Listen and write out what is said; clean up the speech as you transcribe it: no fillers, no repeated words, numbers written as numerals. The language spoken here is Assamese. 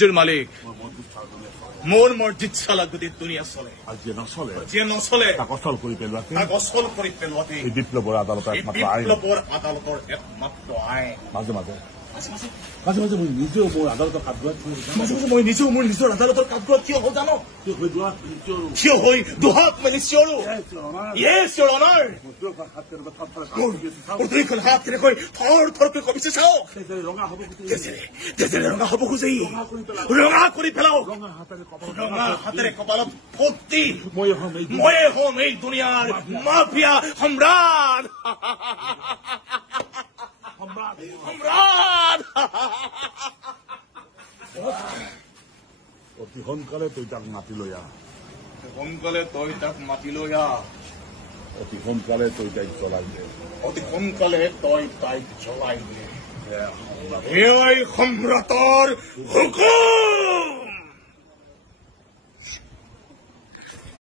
ৰাজ্যৰ মালিক মোৰ মৰ্জিত চালা গোটেই দুনিয়া চলে যিয়ে নচলে তাক অচল কৰি পেলোৱাতে এই বিপ্লৱৰ আদালতৰ একমাত্ৰ আইন মাজে মাজে মই নিজেও মোৰ আদালতৰ কাঠগড়াত থিয় হৈ জানো থিয় হৈ দুহাত মেলি চিঞৰো ইয়েছ ইয়ৰ অনাৰ মোৰ দুইখন হাত কেনেকৈ থৰ থৰকৈ কঁপিছে চাওঁ ৰঙা হ'ব খোজে ৰঙা কৰি পেলাও ৰঙা হাতেৰে কপালত ফতি ময়ে হ'ম এই দুনিয়াৰ মাফিয়া সম্ৰাট অতি সোনকালে তই তাক মাতি লৈ আহ অতি সোনকালে তই তাইক জ্বলাই দে এয়াই সম্ৰাটৰ হুকুম